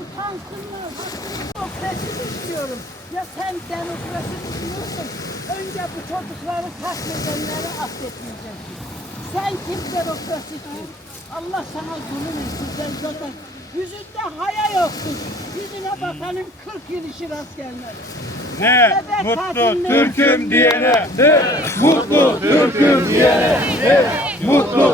Utansınlar. Demokrasi istiyorum. Ya sen demokrasi. Önce bu çocukları katledenleri affetmeyeceksin. Sen kim demokrasi? Allah sana zulüm etsin. Sen zaten. Yüzüne bakanın 40 yıl işi rast gelmez. Ne mutlu Türk'üm diyene, ne mutlu Türk'üm diyene, ne mutlu